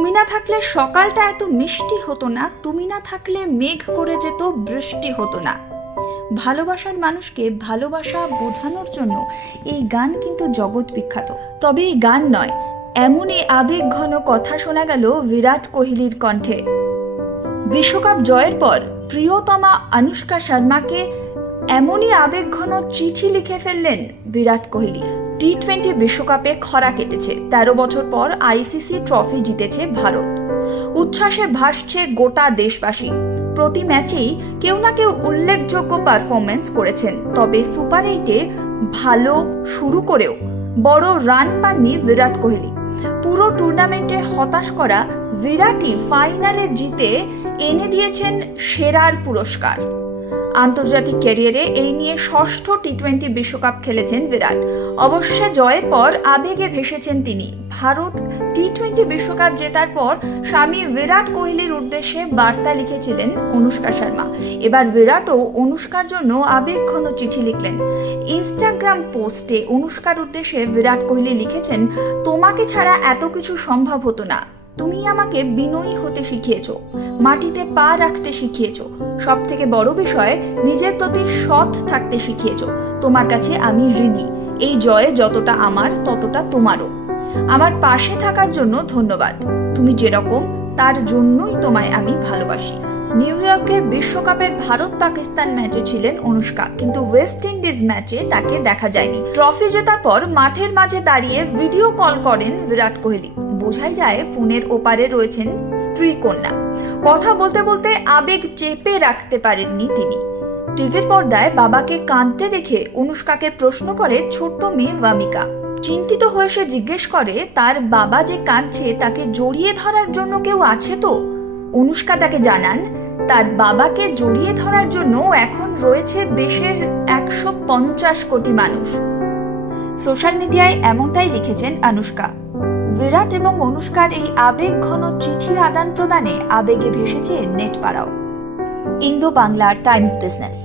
তুমি না থাকলে সকালটা এত মিষ্টি হতো না, তুমি না থাকলে মেঘ করে যেত, বৃষ্টি হতো না। ভালোবাসার মানুষকে ভালোবাসা বোঝানোর জন্য এই গান কিন্তু জগৎ বিখ্যাত। তবে এই গান নয়, এমনই আবেগ ঘন কথা শোনা গেল বিরাট কোহলির কণ্ঠে। বিশ্বকাপ জয়ের পর প্রিয়তমা অনুষ্কা শর্মাকে এমনই আবেগঘন চিঠি লিখে ফেললেন বিরাট কোহলি। টি টোয়েন্টি বিশ্বকাপে খরা কেটেছে। তেরো বছর পর আইসিসি ট্রফি জিতেছে ভারত। উচ্ছ্বাসে ভাসছে গোটা দেশবাসী। প্রতি ম্যাচেই কেউ না কেউ উল্লেখযোগ্য পারফরমেন্স করেছেন। তবে সুপার এইটে ভালো শুরু করেও বড় রান পাননি বিরাট কোহলি। পুরো টুর্নামেন্টে হতাশ করা বিরাটই ফাইনালে জিতে এনে দিয়েছেন সেরার পুরস্কার। আন্তর্জাতিক ক্যারিয়ারে এই নিয়ে ষষ্ঠ টি টোয়েন্টি বিশ্বকাপ খেলেছেন বিরাট। অবশেষে জয়ের পর আবেগে ভেসেছেন তিনি। ভারত টি টোয়েন্টি বিশ্বকাপ জেতার পর স্বামী বিরাট কোহলির উদ্দেশ্যে বার্তা লিখেছিলেন অনুষ্কা শর্মা। এবার বিরাটও অনুষ্কার জন্য আবেগঘন চিঠি লিখলেন। ইনস্টাগ্রাম পোস্টে অনুষ্কার উদ্দেশ্যে বিরাট কোহলি লিখেছেন, তোমাকে ছাড়া এত কিছু সম্ভব হতো না। তুমি আমাকে বিনয়ী হতে শিখিয়েছো, মাটিতে পা রাখতে শিখিয়েছো সব থেকে বড় বিষয় নিজের প্রতি সৎ থাকতে শিখিয়েছো, তোমার কাছে আমি ঋণী, এই জয়ে যতটা আমার ততটা তোমারও। আমার পাশে থাকার জন্য ধন্যবাদ, তুমি যেরকম তার জন্যই তোমায় আমি ভালোবাসি। নিউ ইয়র্কে বিশ্বকাপের ভারত পাকিস্তান ম্যাচে ছিলেন অনুষ্কা, কিন্তু ওয়েস্ট ইন্ডিজ ম্যাচে তাকে দেখা যায়নি। ট্রফি জেতার পর মাঠের মাঝে দাঁড়িয়ে ভিডিও কল করেন বিরাট কোহলি। বোঝাই যায় ফোনের ওপারে রয়েছেন স্ত্রী কন্যা। কথা বলতে বলতে আবেগ চেপে রাখতে পারেননি তিনি। টিভির পর্দায় বাবাকে কাঁদতে দেখে অনুষ্কাকে প্রশ্ন করে, ছোট্ট মেয়ে ওয়ামিকা চিন্তিত হয়ে সে জিজ্ঞেস করে, তার বাবা যে কাঁদছে, তাকে জড়িয়ে ধরার জন্য কেউ আছে তো? অনুষ্কা তাকে জানান, তার বাবাকে জড়িয়ে ধরার জন্য এখন রয়েছে দেশের একশো পঞ্চাশ কোটি মানুষ। সোশ্যাল মিডিয়ায় এমনটাই লিখেছেন অনুষ্কা। বিরাট এবং অনুষ্কার এই আবেগ ঘন চিঠি আদান প্রদানে আবেগে ভেসেছে নেটপাড়াও। Indo Bangla Times business.